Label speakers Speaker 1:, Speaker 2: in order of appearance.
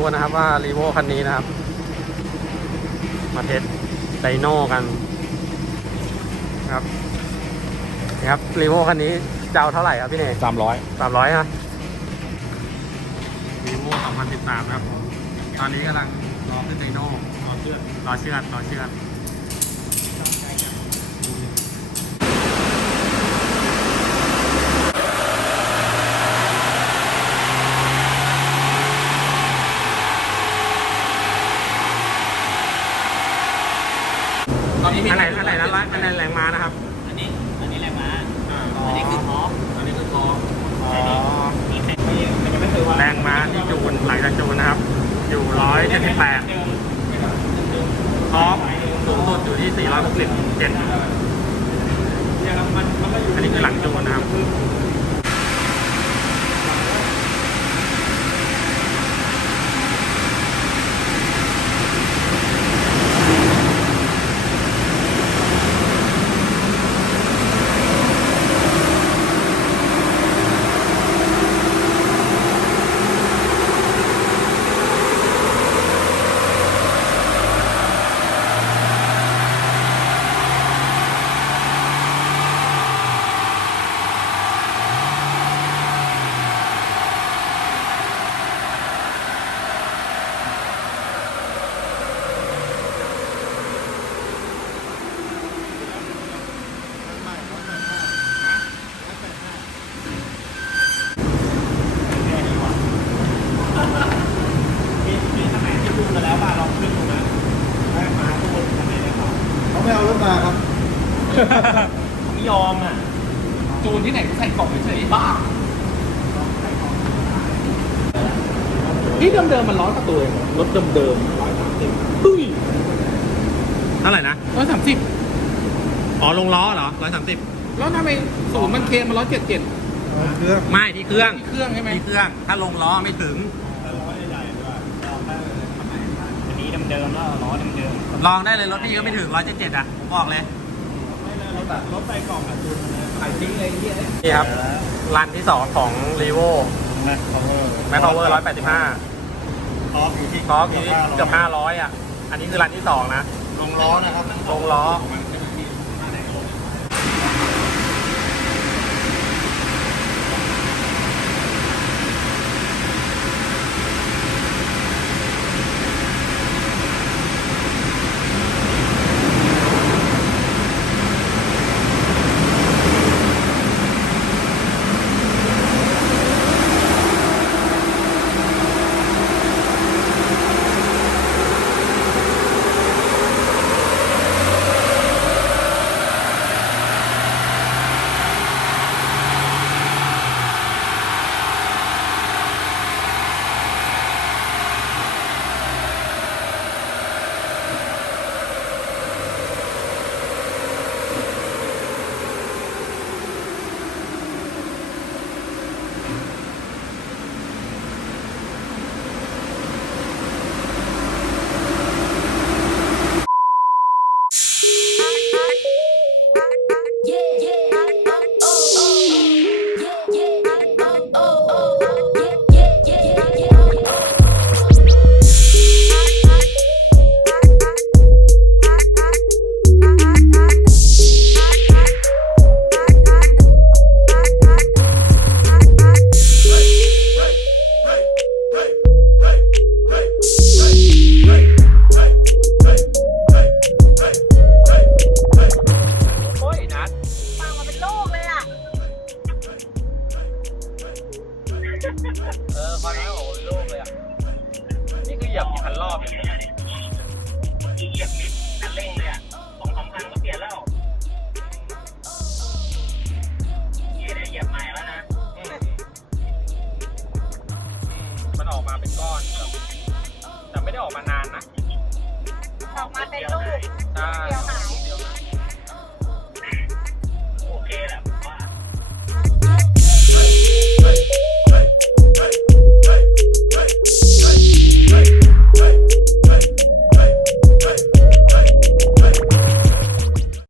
Speaker 1: กันนะครับว่ารีโวคันนี้นะครับ มาเทสไดโน่กันนะครับนี่ครับรีโวคันนี้จะเอาเท่าไหร่ครับพี่เนย
Speaker 2: สามร้อย
Speaker 1: สามร้อยฮะรีโวสองพันสิบสามครับผมตอนนี้กำลังรอขึ้นไดโน่รอเชือดรอเชือดรอเชือด นนี้มีอันไหนอันไหนนั้นละอันไหนแรงม้านะครับ
Speaker 3: อันนี้ อันนี้แรงม้า
Speaker 1: อั
Speaker 3: อันนี้คือท็อป
Speaker 1: อันนี้คือคออ๋อ
Speaker 3: มีแข่งไม่มันยังไม่เคยว่า
Speaker 1: แรงม้าที่จูนหลังจากจูนนะครับ อยู่ร้อยเจ็ดสิบแปดท็อปสูงสุดอยู่ที่สี่ร้อยหกสิบเจ็ดอันนี้คือหลังจูนนะครับ
Speaker 3: มีมีสมัยที่ดูมาแล้วป่ะลองขึ้นดูนะแรงม้าทุกคนทำไมได้เขา
Speaker 4: เขา ไม่เอารถมาครับ
Speaker 3: เขาไม่ยอมอะ
Speaker 2: จูนที่ไหนใส่กล่องเฉยๆบ้าที่เดิมๆมันร้อยกว่าตัวเองรถเดิมๆร้อยสามสิบตุ้ย
Speaker 1: เท่าไหร่นะ
Speaker 2: ร้อยสามสิบ
Speaker 1: อ๋อลงล้อเหรอร้อยสามสิบ
Speaker 2: แล้วทำไมศูนย์มันเคลมมาร้อยเจ็ดเจ็ด
Speaker 4: เครื่อง
Speaker 1: ไม่ที่เครื่อง
Speaker 2: เครื่องใช่ไหม
Speaker 1: ที่เครื่องถ้าลงล้อไม่ถึง
Speaker 3: อันนี้ เดิมๆแล้วล้อเดิม
Speaker 1: ลองได้เลยรถพี่ก็ไม่ถึงร้อยเจ็ดเจ็ดอะผมบอกเลย
Speaker 3: ๆรถแบบรถใส่กล่องอะจูนขายทิ้งเลยที่ไอ้
Speaker 1: นี่ครับรันที่สองของรีโว
Speaker 3: แม็กพาวเวอร์
Speaker 1: แมคพาวเวอร์ร้อยแปดสิบห้า
Speaker 3: ท็อปอยู่ที่
Speaker 1: คอร์อยู่ที่เกือบห้าร้อยอะ อันนี้คือรันที่สองนะ
Speaker 3: ลงล้อนะครับ
Speaker 1: ลงล้อ ออความนี้โอ้โหโล่งเลยอะ นี่คือเหยียบกี่พันรอบเนี่ย
Speaker 3: เหยียบนิดคันเร่งเลยอะสองสามพันก็เปลี่ยนแล้วนี่ได้เหยียบใหม่แล้วนะ
Speaker 1: อืมมันออกมาเป็นก้อนแบบแต่ไม่ได้ออกมานานนะ
Speaker 5: ออกมาเป็นลูก
Speaker 1: ใช่
Speaker 5: เดียวหาย